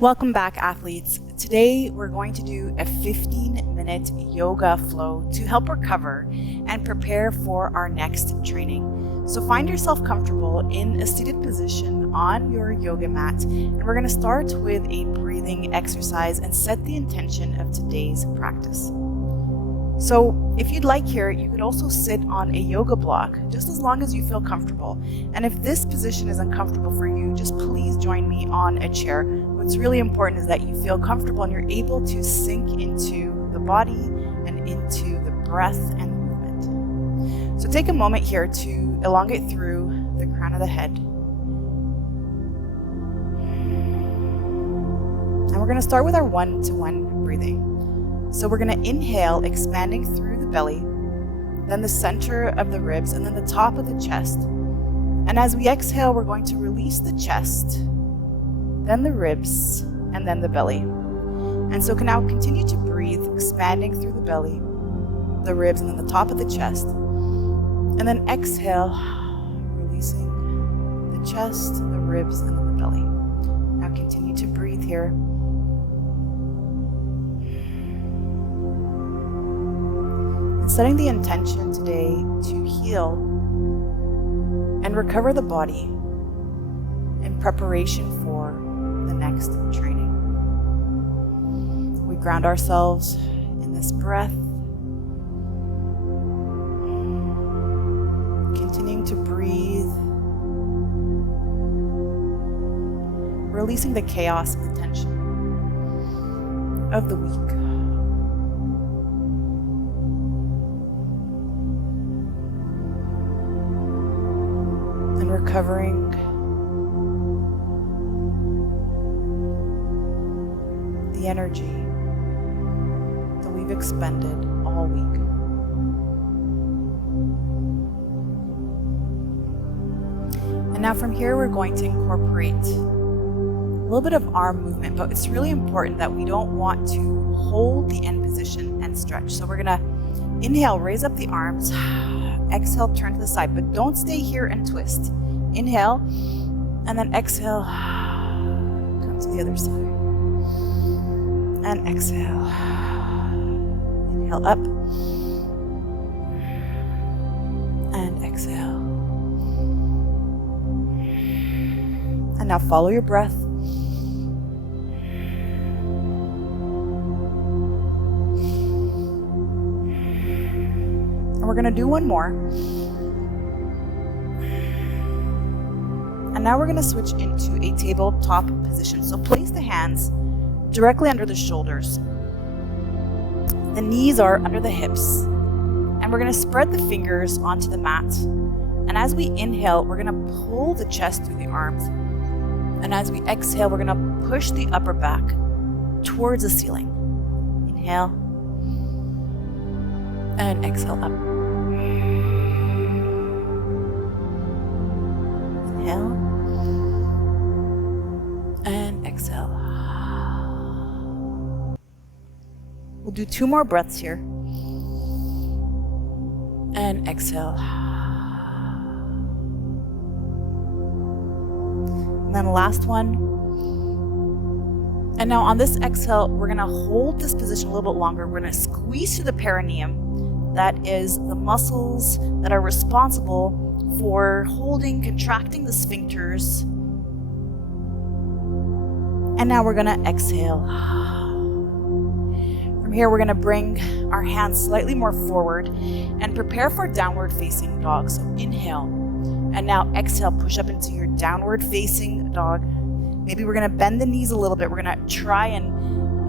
Welcome back, athletes. Today we're going to do a 15-minute yoga flow to help recover and prepare for our next training. So find yourself comfortable in a seated position on your yoga mat, and we're going to start with a breathing exercise and set the intention of today's practice. So if you'd like here, you could also sit on a yoga block, just as long as you feel comfortable. And if this position is uncomfortable for you, just please join me on a chair. What's really important is that you feel comfortable and you're able to sink into the body and into the breath and the movement. So take a moment here to elongate through the crown of the head. And we're going to start with our one-to-one breathing. So we're going to inhale, expanding through the belly, then the center of the ribs, and then the top of the chest. And as we exhale, we're going to release the chest, then the ribs, and then the belly. And so now continue to breathe, expanding through the belly, the ribs, and then the top of the chest. And then exhale, releasing the chest, the ribs, and then the belly. Now continue to breathe here. Setting the intention today to heal and recover the body in preparation for the next training. We ground ourselves in this breath, continuing to breathe, releasing the chaos and the tension of the week. Recovering the energy that we've expended all week. And now from here, we're going to incorporate a little bit of arm movement, but it's really important that we don't want to hold the end position and stretch. So we're gonna inhale, raise up the arms, exhale, turn to the side, but don't stay here and twist. Inhale, and then exhale, come to the other side. And exhale. Inhale up. And exhale. And now follow your breath. And we're going to do one more. And now we're going to switch into a tabletop position. So place the hands directly under the shoulders. The knees are under the hips. And we're going to spread the fingers onto the mat. And as we inhale, we're going to pull the chest through the arms. And as we exhale, we're going to push the upper back towards the ceiling. Inhale. And exhale up. Inhale. And exhale. We'll do 2 more breaths here. And exhale. And then the last one. And now on this exhale, we're going to hold this position a little bit longer. We're going to squeeze through the perineum. That is the muscles that are responsible for holding, contracting the sphincters. And now we're gonna exhale. From here, we're gonna bring our hands slightly more forward and prepare for downward facing dog. So inhale, and now exhale, push up into your downward facing dog. Maybe we're gonna bend the knees a little bit. We're gonna try and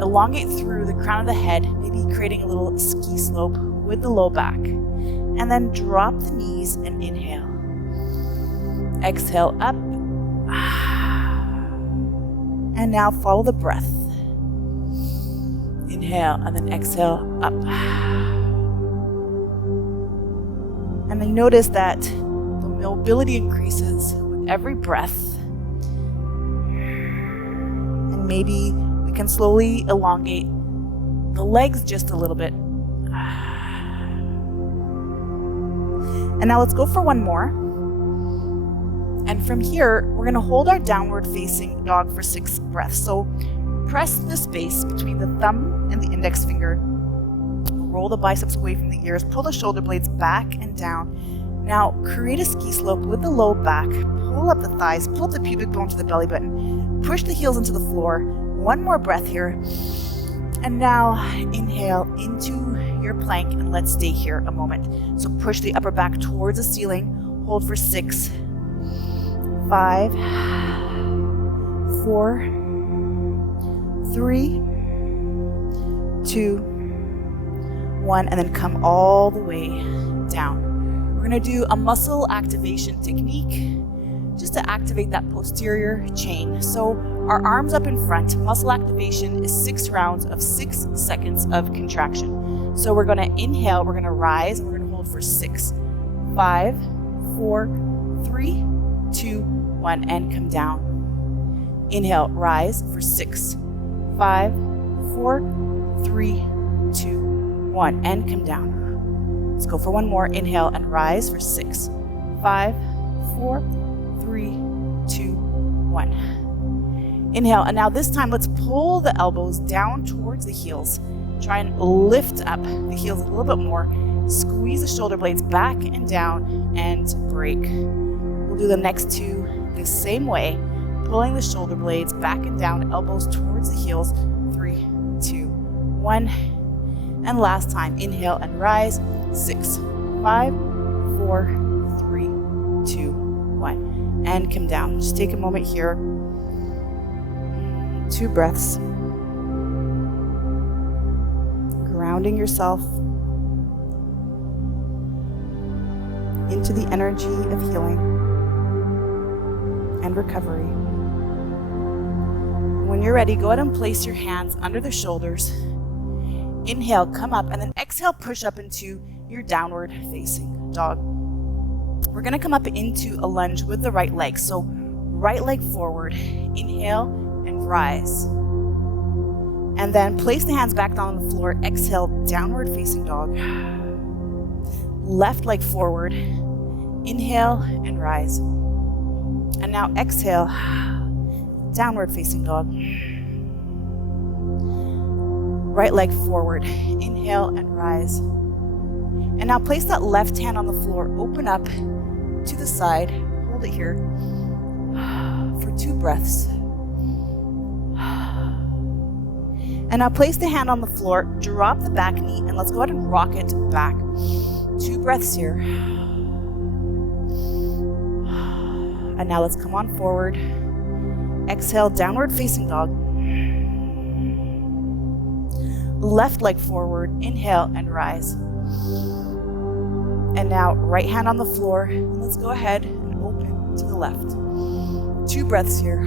elongate through the crown of the head, maybe creating a little ski slope with the low back. And then drop the knees and inhale. Exhale up. And now follow the breath. Inhale and then exhale up. And then notice that the mobility increases with every breath. And maybe we can slowly elongate the legs just a little bit. And now let's go for one more. And from here, we're going to hold our downward facing dog for 6 breaths. So press the space between the thumb and the index finger. Roll the biceps away from the ears, pull the shoulder blades back and down. Now create a ski slope with the low back, pull up the thighs, pull up the pubic bone to the belly button, push the heels into the floor. One more breath here. And now inhale into your plank, and let's stay here a moment. So push the upper back towards the ceiling, hold for 6, 5, 4, 3, 2, 1, and then come all the way down. We're going to do a muscle activation technique just to activate that posterior chain. So our arms up in front, muscle activation is 6 rounds of 6 seconds of contraction. So we're going to inhale, we're going to rise, and we're going to hold for 6, 5, 4, 3, 2, 1, and come down. Inhale, rise for 6, 5, 4, 3, 2, 1, and come down. Let's go for one more. Inhale and rise for 6, 5, 4, 3, 2, 1. Inhale, and now this time let's pull the elbows down towards the heels. Try and lift up the heels a little bit more. Squeeze the shoulder blades back and down and break. We'll do the next 2 the same way, pulling the shoulder blades back and down, elbows towards the heels. 3, 2, 1. And last time, inhale and rise. 6, 5, 4, 3, 2, 1. And come down. Just take a moment here. 2 breaths. Grounding yourself into the energy of healing and recovery. When you're ready, go ahead and place your hands under the shoulders. Inhale, come up, and then exhale, push up into your downward facing dog. We're going to come up into a lunge with the right leg. So right leg forward, inhale and rise. And then place the hands back down on the floor, exhale, downward facing dog. Left leg forward, inhale and rise. And now exhale, downward facing dog. Right leg forward, inhale and rise. And now place that left hand on the floor, open up to the side, hold it here for 2 breaths. And now place the hand on the floor, drop the back knee, and let's go ahead and rock it back. 2 breaths here. And now let's come on forward. Exhale, downward facing dog. Left leg forward, inhale and rise. And now right hand on the floor, and let's go ahead and open to the left. 2 breaths here.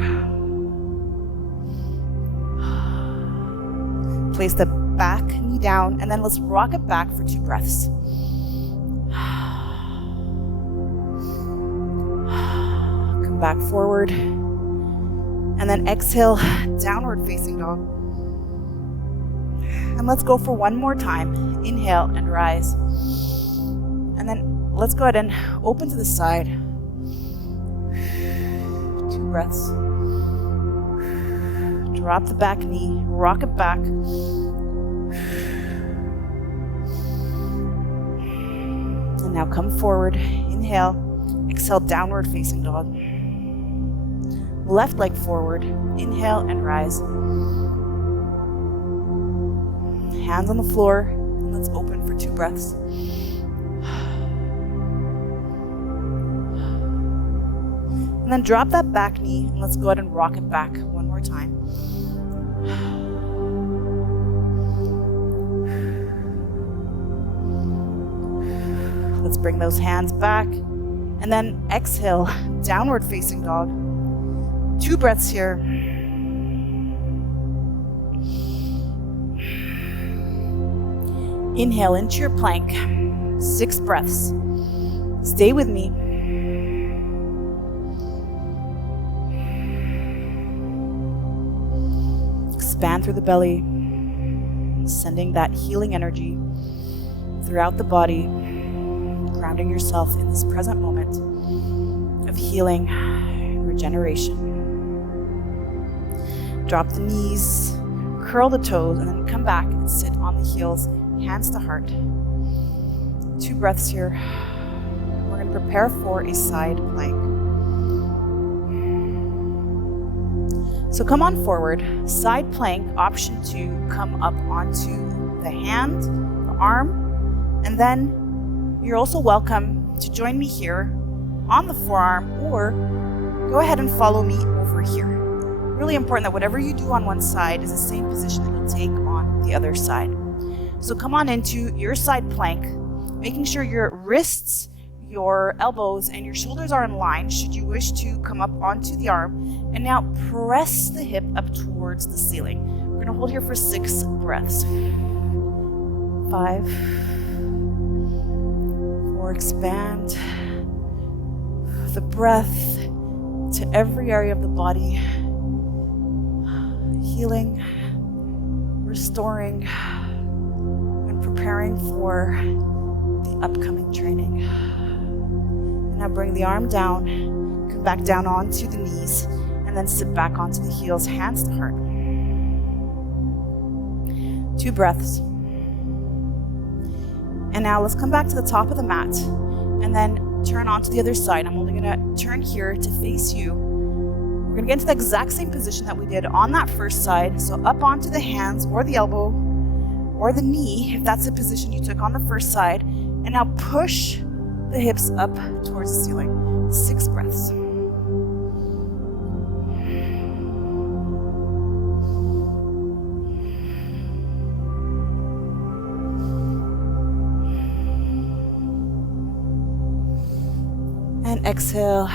Place the back knee down, and then let's rock it back for 2 breaths. Come back forward, and then exhale, downward facing dog. And let's go for one more time. Inhale and rise. And then let's go ahead and open to the side. 2 breaths. Drop the back knee, rock it back. And now come forward, inhale, exhale, downward facing dog. Left leg forward, inhale and rise. Hands on the floor, and let's open for 2 breaths. And then drop that back knee, and let's go ahead and rock it back one more time. Let's bring those hands back, and then exhale, downward facing dog. 2 breaths here. Inhale into your plank. 6 breaths. Stay with me. Expand through the belly, sending that healing energy throughout the body, grounding yourself in this present moment of healing and regeneration. Drop the knees, curl the toes, and then come back and sit on the heels, hands to heart. 2 breaths here. We're going to prepare for a side plank. So come on forward. Side plank, option 2, come up onto the hand, the arm, and then you're also welcome to join me here on the forearm, or go ahead and follow me over here. Really important that whatever you do on one side is the same position that you take on the other side. So come on into your side plank, making sure your wrists, your elbows, and your shoulders are in line should you wish to come up onto the arm. And now press the hip up towards the ceiling. We're going to hold here for 6 breaths. 5, 4, expand the breath to every area of the body, healing, restoring, and preparing for the upcoming training. And now bring the arm down, come back down onto the knees, and then sit back onto the heels, hands to heart. 2 breaths. And now let's come back to the top of the mat, and then turn onto the other side. I'm only gonna turn here to face you. We're gonna get into the exact same position that we did on that first side. So up onto the hands or the elbow or the knee, if that's the position you took on the first side. And now push the hips up towards the ceiling. 6 breaths. And exhale,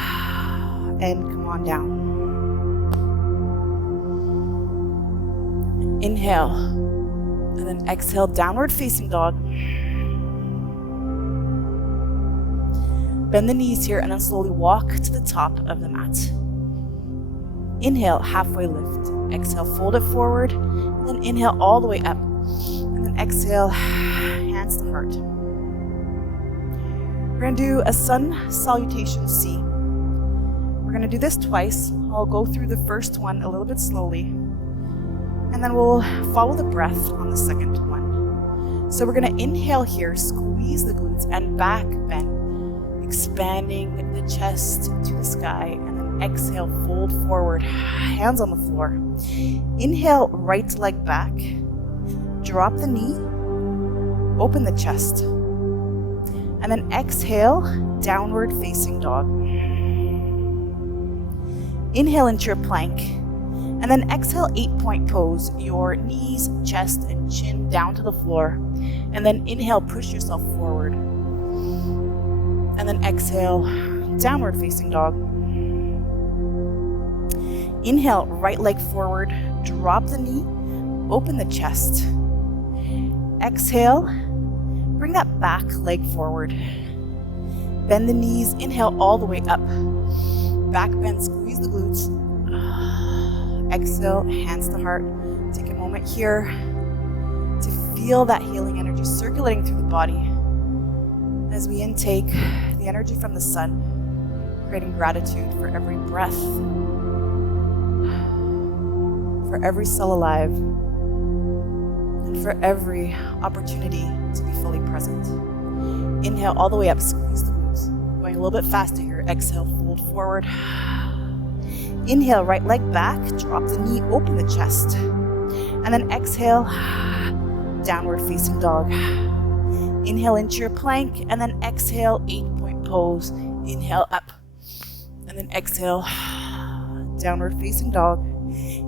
and come on down. Inhale, and then exhale, downward facing dog. Bend the knees here, and then slowly walk to the top of the mat. Inhale, halfway lift. Exhale, fold it forward, and then inhale all the way up. And then exhale, hands to heart. We're going to do a sun salutation C. We're going to do this twice. I'll go through the first one a little bit slowly, and then we'll follow the breath on the second one. So we're going to inhale here, squeeze the glutes and back bend, expanding the chest to the sky, and then exhale, fold forward, hands on the floor. Inhale, right leg back, drop the knee, open the chest. And then exhale, downward facing dog. Inhale into your plank. And then exhale, 8-point pose. Your knees, chest, and chin down to the floor. And then inhale, push yourself forward. And then exhale, downward facing dog. Inhale, right leg forward. Drop the knee, open the chest. Exhale, bring that back leg forward. Bend the knees, inhale all the way up. Back bend, squeeze the glutes. Exhale, hands to heart. Take a moment here to feel that healing energy circulating through the body as we intake the energy from the sun, creating gratitude for every breath, for every cell alive, and for every opportunity to be fully present. Inhale all the way up, squeeze the glutes. Going a little bit faster here. Exhale, fold forward. Inhale, right leg back, drop the knee, open the chest. And then exhale, downward facing dog. Inhale into your plank, and then exhale, 8-point pose. Inhale up, and then exhale, downward facing dog.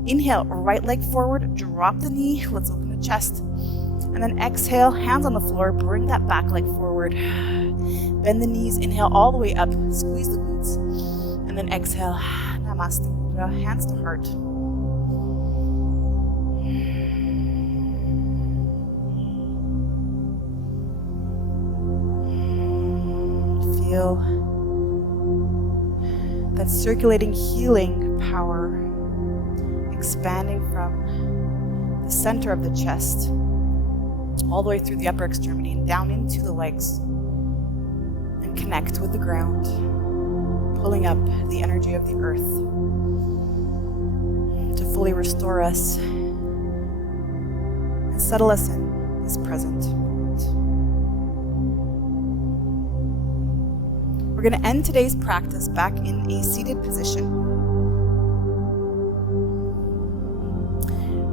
Inhale, right leg forward, drop the knee, let's open the chest. And then exhale, hands on the floor, bring that back leg forward. Bend the knees, inhale all the way up, squeeze the glutes. And then exhale, Namaste Mudra, hands to heart. Feel that circulating healing power expanding from the center of the chest all the way through the upper extremity and down into the legs, and connect with the ground, pulling up the energy of the earth to fully restore us and settle us in this present moment. We're going to end today's practice back in a seated position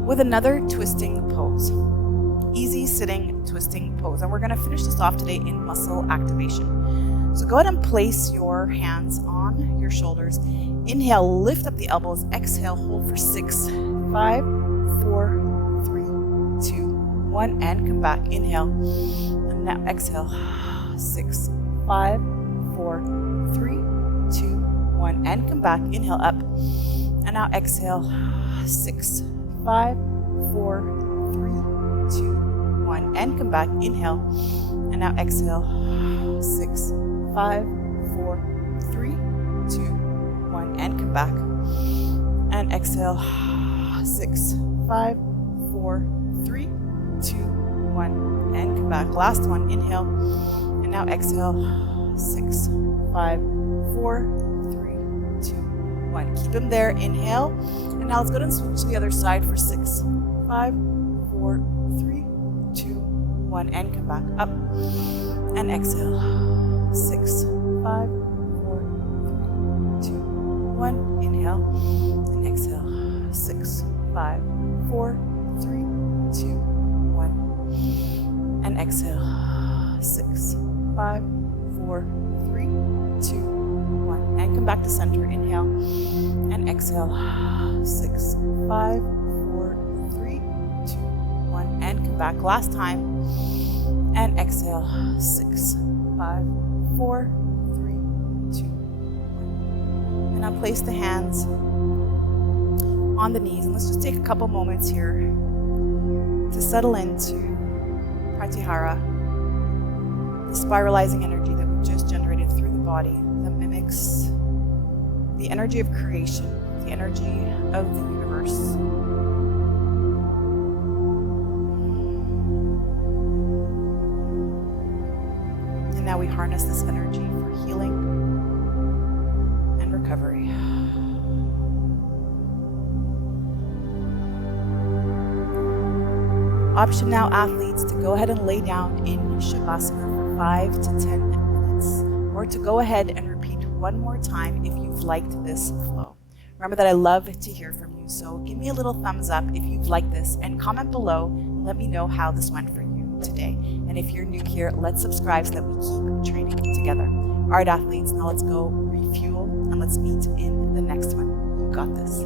with another twisting pose. Easy sitting twisting pose. And we're going to finish this off today in muscle activation. So go ahead and place your hands on your shoulders. Inhale, lift up the elbows. Exhale, hold for 6, 5, 4, 3, 2, 1, and come back. Inhale, and now exhale. 6, 5, 4, 3, 2, 1, and come back. Inhale up, and now exhale. 6, 5, 4, 3, 2, 1, and come back. Inhale, and now exhale. 6, 5, 4, 3, 2, 1, and come back. And exhale. 6, 5, 4, 3, 2, 1, and come back. Last one. Inhale, and now exhale. 6, 5, 4, 3, 2, 1. Keep them there. Inhale, and now let's go and switch to the other side for 6, 5, 4, 3, 2, 1, and come back up. And exhale. 6, 5, 4, 3, 2, 1. Inhale, and exhale. 6, 5, 4, 3, 2, 1, and exhale. 6, 5, 4, 3, 2, 1, and come back to center. Inhale, and exhale. 6, 5, 4, 3, 2, 1, and come back. Last time, and exhale. 6, 5, 4, 3, 2, 1. And now place the hands on the knees. And let's just take a couple moments here to settle into Pratyahara, the spiralizing energy that we've just generated through the body that mimics the energy of creation, the energy of the universe. And now we harness this energy for healing and recovery. Option now, athletes, to go ahead and lay down in Shavasana for 5 to 10 minutes, or to go ahead and repeat one more time if you've liked this flow. Remember that I love to hear from you, so give me a little thumbs up if you've liked this, and comment below and let me know how this went for you today. And if you're new here, let's subscribe so that we keep training together. All right, athletes, now let's go refuel, and let's meet in the next one. You got this.